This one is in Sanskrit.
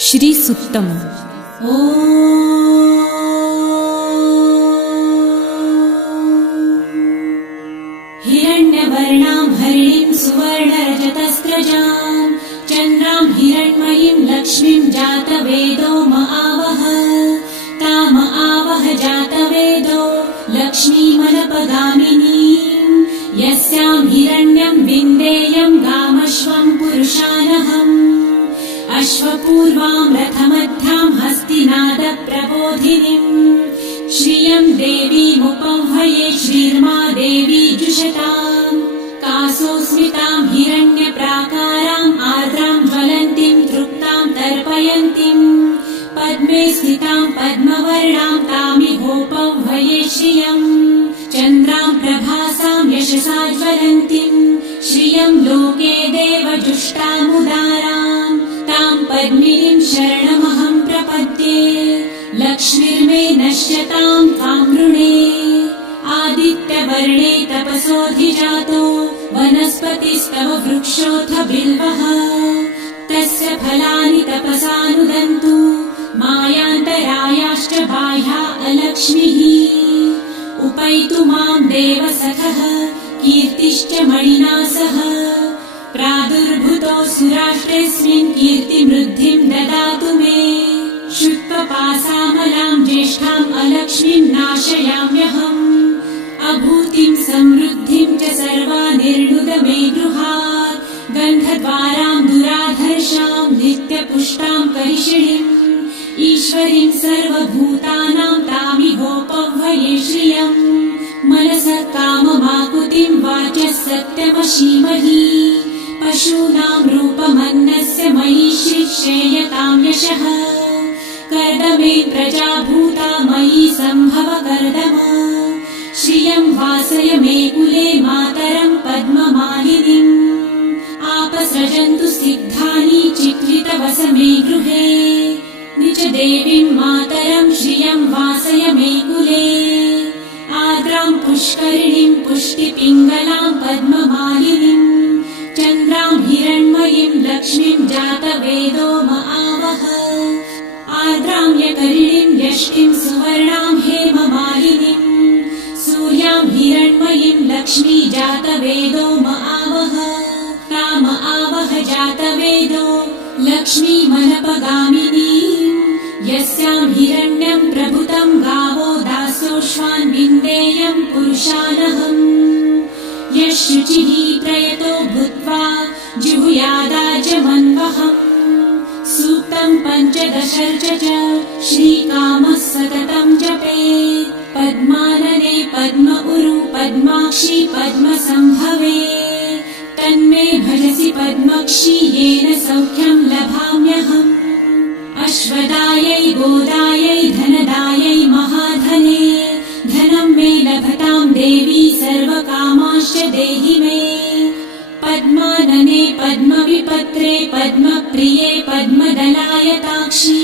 श्रीसूक्तम्। हिरण्यवर्णां हरिणीं सुवर्णरजतस्रजां चन्द्रां हिरण्मयीं लक्ष्मीं जातवेदो म आवह ताम आवह जातवेदो लक्ष्मीमनपगामिनीं यस्यां हिरण्यं विन्देयं गामश्वं पुरुषानहम् अश्वपूर्वां रथमध्यां हस्तिनादप्रबोधिनीं श्रियं देवीमुपह्वये श्रीर्मा देवी जुषताम् कासोस्मितां हिरण्यप्राकाराम् आर्द्रां ज्वलन्तीं तृप्तां तर्पयन्तीं पद्मे स्थितां पद्मवर्णां तामिहोपह्वये श्रियम् चन्द्रां प्रभासां यशसा ज्वलन्तीं श्रियं लोके देवजुष्टामुदाराम् तां पद्मिनीं शरणमहं प्रपद्ये लक्ष्मीर्मे नश्यतां त्वां वृणे आदित्यवर्णे तपसोऽधिजातो वनस्पतिस्तव वृक्षोऽथ बिल्वः तस्य फलानि तपसानुदन्तु मायान्तरायाश्च बाह्या अलक्ष्मीः उपैतु मां देवसखः कीर्तिश्च मणिना सह प्रादुर्भूतो सुराष्ट्रेऽस्मिन् कीर्तिमृद्धिं ददातु मे शुत्वपासामलां ज्येष्ठाम् अलक्ष्मीं नाशयाम्यहम् अभूतिं समृद्धिं च सर्वानिर्णुद मे गृहात् गन्धद्वारां दुराधर्षां नित्यपुष्टां करिषिणीम् ईश्वरीं सर्वभूतानां तामिहोपह्वये श्रियम् मनसः काममाकुतिं वाचः सत्यमशीमहि पशूनां रूपमन्नस्य मयि श्रेयतां यशः कर्दमे प्रजाभूता मयि सम्भव कर्दम श्रियं वासय मे कुले मातरं पद्ममालिनीम् आपसृजन्तु सिद्धानि चित्रितवस मे गृहे निज देवीं मातरं श्रियं वासय मे कुले आर्द्रां पुष्करिणीं पुष्टिपिङ्गलां पद्ममालिनीं चन्द्रां हिरण्मयीं लक्ष्मीं जातवेदो म आवह आर्द्रां यकरिणीं यष्टिं सुवर्णां हेममालिनीं सूर्यां हिरण्मयीं लक्ष्मी जातवेदो म आवह ताम आवह जातवेदो लक्ष्मीमनपगामिनीं यस्यां हिरण्यं प्रभुतं गावो दासोऽश्वान् विन्देयं पुरुषानहम् यः शुचिः प्रयतो भूत्वा जिहुयादाजमन्वहम् सूक्तं पञ्चदशर्च च श्रीकामः सततं जपेत् पद्मानने पद्म उरु पद्माक्षी पद्मसम्भवे तन्मे भजसि पद्मक्षी येन सौख्यं लभाम्यहम् अश्वदायै गोदायै धनदायै महाधने धनं मे लभतां देवी सर्वकामांश्च देहि मे पद्मानने पद्मविपत्रे पद्मप्रिये पद्मदलायताक्षी।